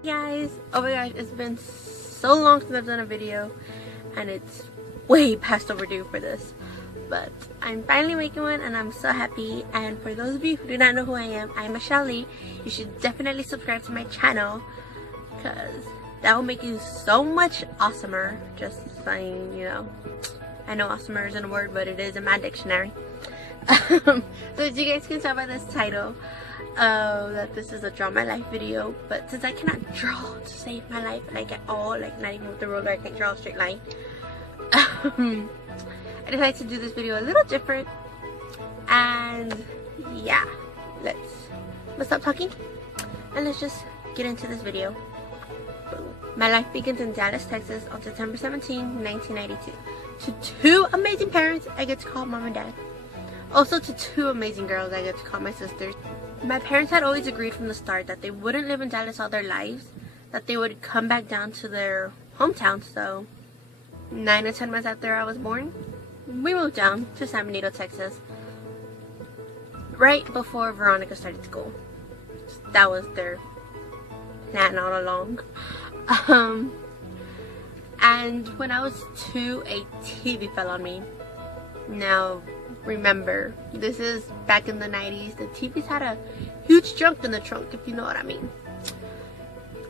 Hey guys, oh my gosh, it's been so long since I've done a video and it's way past overdue for this, but I'm finally making one and I'm so happy. And for those of you who do not know who I am, I'm Michelle Lee. You should definitely subscribe to my channel because that will make you so much awesomer. Just saying, you know, I know awesomer isn't a word, but it is in my dictionary. So as you guys can tell by this title, that this is a draw my life video, but since I cannot draw to save my life like at all, like not even with the ruler, I can't draw a straight line. I decided to do this video a little different, and yeah, let's stop talking and let's just get into this video. My life begins in Dallas, Texas on September 17, 1992. To two amazing parents I get to call mom and dad. Also to two amazing girls I get to call my sisters. My parents had always agreed from the start that they wouldn't live in Dallas all their lives, that they would come back down to their hometown. So 9 or 10 months after I was born, we moved down to San Benito, Texas, right before Veronica started school. That was their plan all along. And when I was 2, a TV fell on me. Now remember, this is back in the 90s. The TVs had a huge junk in the trunk, if you know what I mean.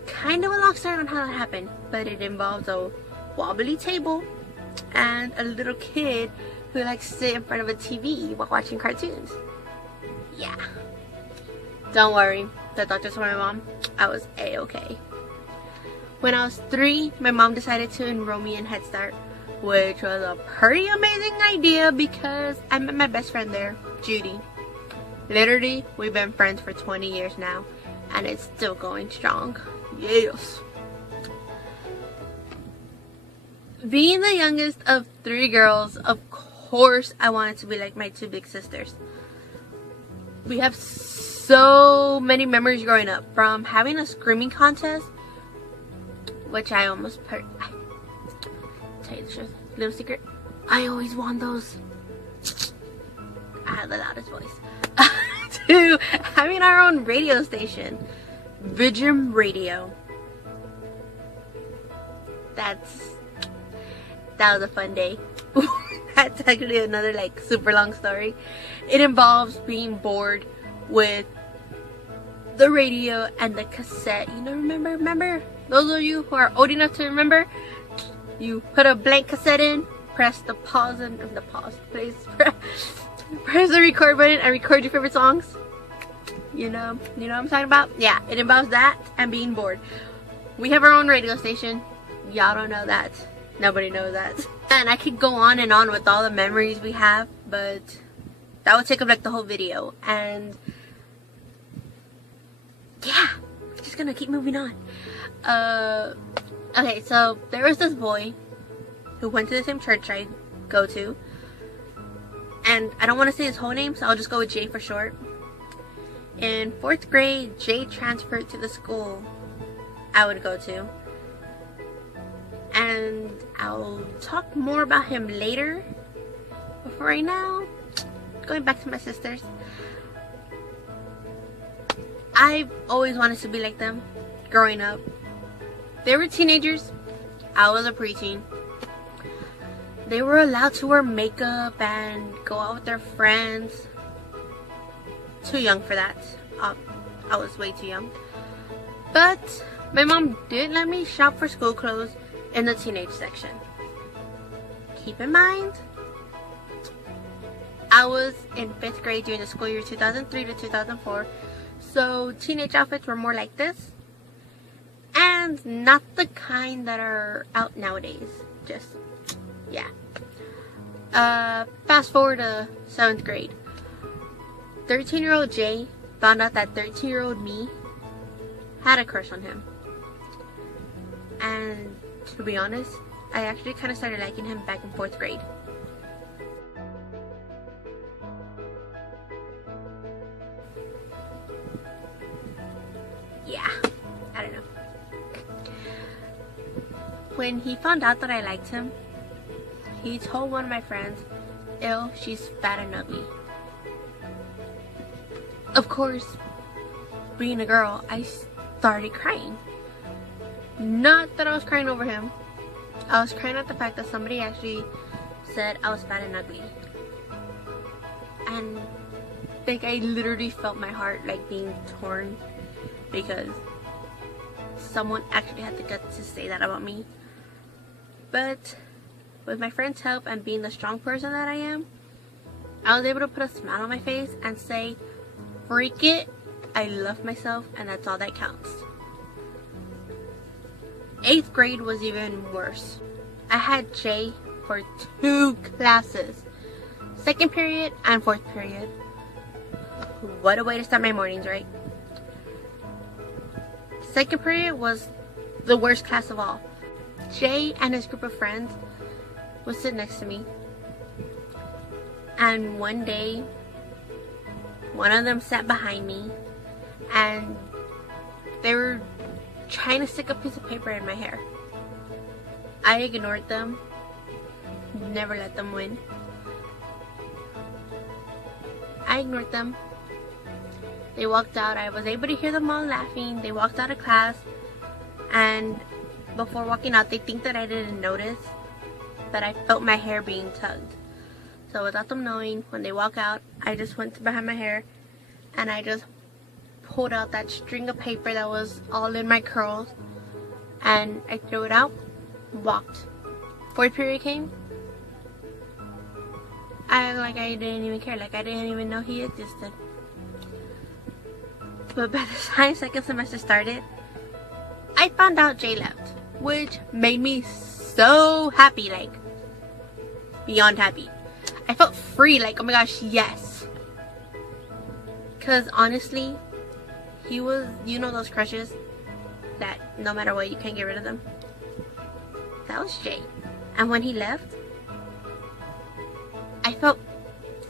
Kind of a long story on how that happened, but it involves a wobbly table and a little kid who likes to sit in front of a TV while watching cartoons. Yeah. Don't worry, the doctor told my mom I was A-okay. When I was 3, my mom decided to enroll me in Head Start, which was a pretty amazing idea because I met my best friend there, Judy. Literally, we've been friends for 20 years now, and it's still going strong. Yes. Being the youngest of 3 girls, of course I wanted to be like my 2 big sisters. We have so many memories growing up, from having a screaming contest, which I almost tell you the truth, little secret, I always won those. I had the loudest voice. To having our own radio station, Vision Radio. That was a fun day. That's actually another like super long story. It involves being bored with the radio and the cassette. You know, remember? Those of you who are old enough to remember, you put a blank cassette in, press the pause and the pause, please. Press the record button and record your favorite songs. You know what I'm talking about? Yeah, it involves that and being bored. We have our own radio station. Y'all don't know that. Nobody knows that. And I could go on and on with all the memories we have, but that would take up like the whole video. And yeah, just gonna keep moving on. Okay, so there was this boy who went to the same church I go to, and I don't want to say his whole name, so I'll just go with Jay for short. In 4th grade, Jay transferred to the school I would go to, and I'll talk more about him later. But for right now, going back to my sisters, I've always wanted to be like them growing up. They were teenagers, I was a preteen. They were allowed to wear makeup and go out with their friends. Too young for that. I was way too young. But my mom did let me shop for school clothes in the teenage section. Keep in mind, I was in 5th grade during the school year 2003 to 2004. So teenage outfits were more like this. And not the kind that are out nowadays. Just, yeah. Fast forward to 7th grade. 13-year-old Jay found out that 13-year-old me had a crush on him. And to be honest, I actually kind of started liking him back in 4th grade. Yeah, I don't know. When he found out that I liked him, he told one of my friends, "Ew, she's fat and ugly." Of course, being a girl, I started crying. Not that I was crying over him. I was crying at the fact that somebody actually said I was fat and ugly. And like I literally felt my heart like being torn because someone actually had the guts to say that about me. But with my friend's help and being the strong person that I am, I was able to put a smile on my face and say, freak it, I love myself and that's all that counts. 8th grade was even worse. I had J for 2 classes, 2nd period and 4th period. What a way to start my mornings, right? 2nd period was the worst class of all. Jay and his group of friends would sit next to me, and one day one of them sat behind me and they were trying to stick a piece of paper in my hair. I ignored them, never let them win. I ignored them. They walked out. I was able to hear them all laughing. They walked out of class, and before walking out, they think that I didn't notice, but I felt my hair being tugged. So without them knowing, when they walk out, I just went behind my hair and I just pulled out that string of paper that was all in my curls and I threw it out, walked. 4th period came. I didn't even care, like I didn't even know he existed. But by the time 2nd semester started, I found out Jay left, which made me so happy, like beyond happy. I felt free, like oh my gosh, yes. Cause honestly, he was, you know those crushes that no matter what you can't get rid of them? That was Jay. And when he left, I felt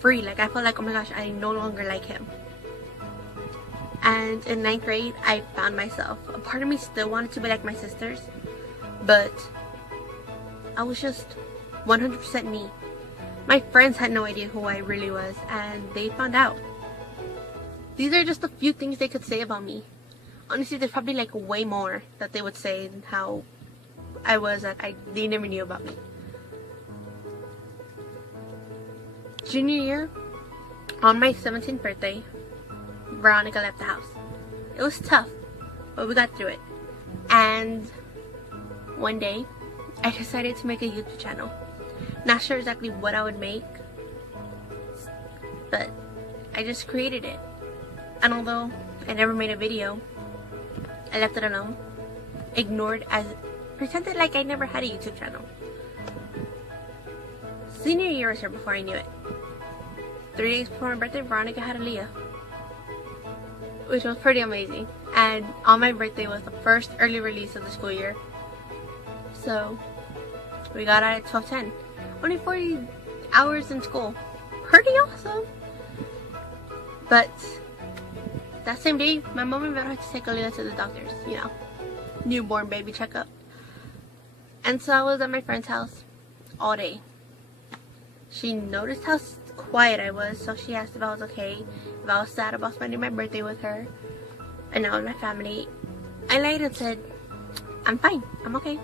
free, like I felt like oh my gosh, I no longer like him. And in 9th grade, I found myself. A part of me still wanted to be like my sisters, but I was just 100% me. My friends had no idea who I really was, and they found out. These are just a few things they could say about me. Honestly, there's probably like way more that they would say how I was that they never knew about me. Junior year, on my 17th birthday, Veronica left the house. It was tough, but we got through it. And one day, I decided to make a YouTube channel. Not sure exactly what I would make, but I just created it. And although I never made a video, I left it alone, pretended like I never had a YouTube channel. Senior year was here before I knew it. 3 days before my birthday, Veronica had Aaliyah, which was pretty amazing. And on my birthday was the first early release of the school year. So we got out at 12:10. Only 40 hours in school. Pretty awesome. But that same day, my mom and Vero had to take Aaliyah to the doctors, you know, newborn baby checkup. And so I was at my friend's house all day. She noticed how quiet I was, so she asked if I was okay, if I was sad about spending my birthday with her and not with my family. I lied and said, I'm fine, I'm okay.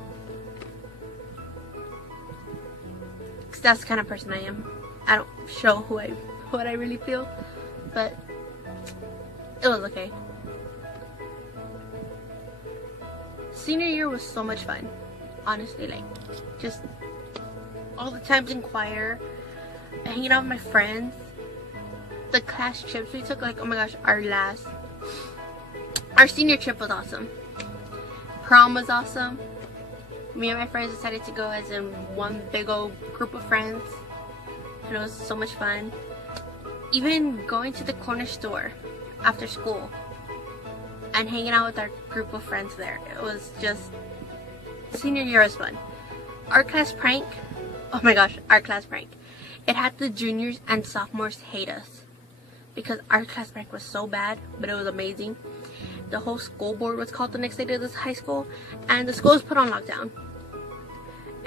Because that's the kind of person I am. I don't show what I really feel, but it was okay. Senior year was so much fun, honestly, like just all the times in choir, hanging out with my friends, the class trips we took, like oh my gosh, our senior trip was awesome. Prom was awesome. Me and my friends decided to go as in one big old group of friends, and it was so much fun. Even going to the corner store after school and hanging out with our group of friends there, it was just, senior year was fun. Our class prank, oh my gosh, our class prank, it had the juniors and sophomores hate us because our class prank was so bad, but it was amazing. The whole school board was called the next day to this high school, and the school was put on lockdown.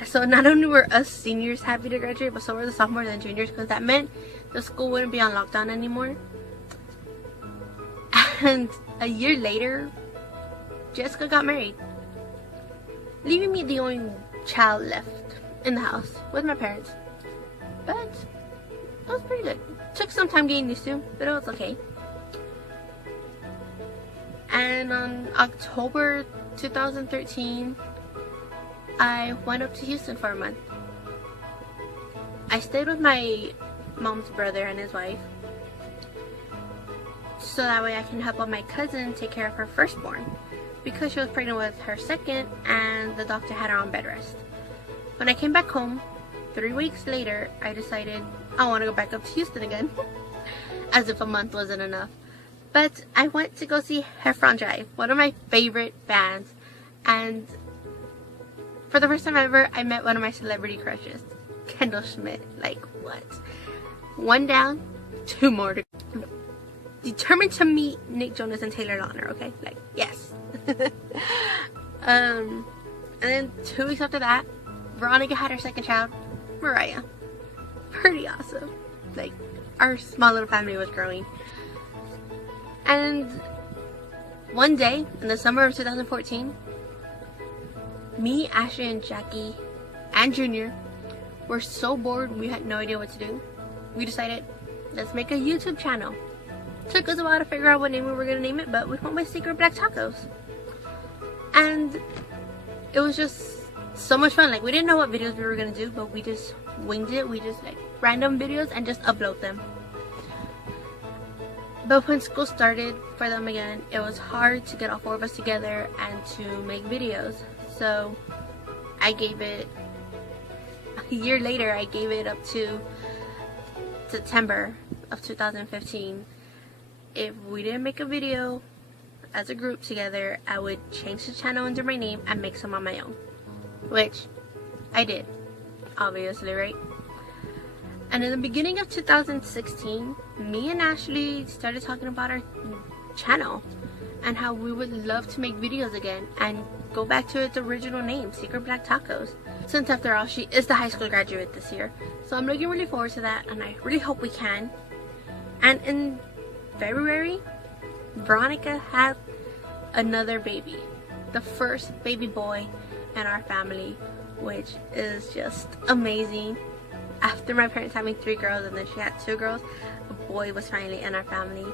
So not only were us seniors happy to graduate, but so were the sophomores and juniors, because that meant the school wouldn't be on lockdown anymore. And a year later, Jessica got married. leaving me the only child left in the house with my parents. But it was pretty good. Took some time getting used to, but it was okay. And on October 2013, I went up to Houston for a month. I stayed with my mom's brother and his wife, so that way I can help out my cousin take care of her firstborn, because she was pregnant with her second and the doctor had her on bed rest. When I came back home 3 weeks later, I decided I want to go back up to Houston again. As if a month wasn't enough. But I went to go see Heffron Drive, one of my favorite bands, and for the first time ever, I met one of my celebrity crushes, Kendall Schmidt. Like, what? One down, two more to go. Determined to meet Nick Jonas and Taylor Lautner, okay? Like, yes. And then 2 weeks after that, Veronica had her second child, Mariah. Pretty awesome. Like, our small little family was growing. And one day, in the summer of 2014, me, Ashley, and Jackie, and Junior were so bored we had no idea what to do. We decided, let's make a YouTube channel. Took us a while to figure out what name we were going to name it, but we went with Secret Black Tacos. And it was just so much fun. Like, we didn't know what videos we were going to do, but we just winged it. We just, like, random videos and just upload them. But when school started for them again, it was hard to get all 4 of us together and to make videos. So I gave it, a year later, I gave it up to September of 2015. If we didn't make a video as a group together, I would change the channel under my name and make some on my own. Which I did, obviously, right? And in the beginning of 2016, me and Ashley started talking about our channel and how we would love to make videos again and go back to its original name, Secret Black Tacos. Since after all, she is the high school graduate this year. So I'm looking really forward to that, and I really hope we can. And in February, Veronica had another baby. The first baby boy in our family, which is just amazing. After my parents having 3 girls and then she had 2 girls, a boy was finally in our family,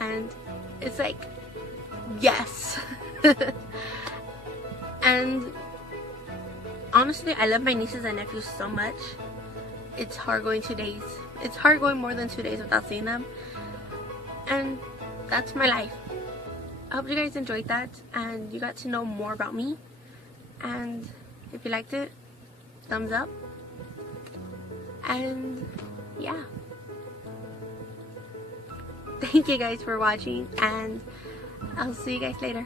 and it's like, yes. And honestly, I love my nieces and nephews so much. It's hard going 2 days. It's hard going more than 2 days without seeing them, and that's my life. I hope you guys enjoyed that and you got to know more about me, and if you liked it, thumbs up. And yeah, thank you guys for watching, and I'll see you guys later.